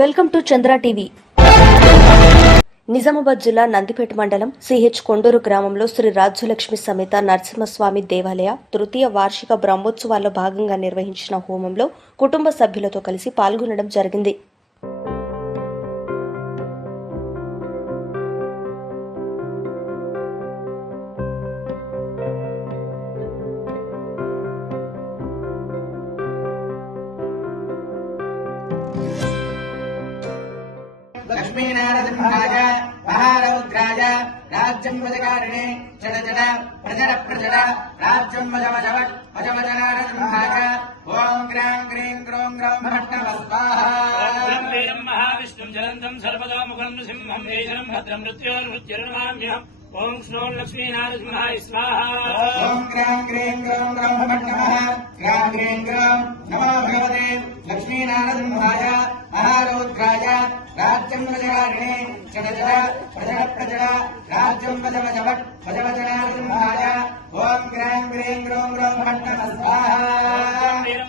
Welcome to Chandra TV. Nizamabad జిల్లా నందిపేట మండలం CH Konduru గ్రామంలో శ్రీ రాజ్యలక్ష్మి సమేత నరసింహస్వామి దేవాలయ తృతీయ వార్షిక బ్రహ్మోత్సవాల్లో భాగంగా నిర్వహించిన హోమంలో కుటుంబ సభ్యులతో కలిసి పాల్గొనడం జరిగింది. లక్ష్మీనారసింహాయ మహారౌద్రాయ రాజ్యం వజకారిణే జడ జడ ప్రజడ ప్రజడ రాజ్యం వజ వజ వజ వజ నారసింహాయ ఓం గ్రాం గ్రీం గ్రోం గ్రౌం భట్టవ స్వాహా మహావిష్ణుం జలంతం సర్వతోముఖం నృసింహం వేషం భద్రం మృత్యోర్మృత్యుర్మామ్యహం ఓం స్నో లక్ష్మీనారసింహాయ స్వాహ ఓం గ్రాం గ్రీం గ్రౌం గ్రౌం భట్టవ గ్రాం గ్రీం గ్రౌం నమో లక్ష్మీనారసింహాయ మహారౌద్రాయ రాజ్యం వజకారిణే జడ జడ ప్రజడ ప్రజడ రాజ్యం వజ వజ ఓం గ్రాం గ్రీం గ్రోం గ్రోం భట్ట స్వాహ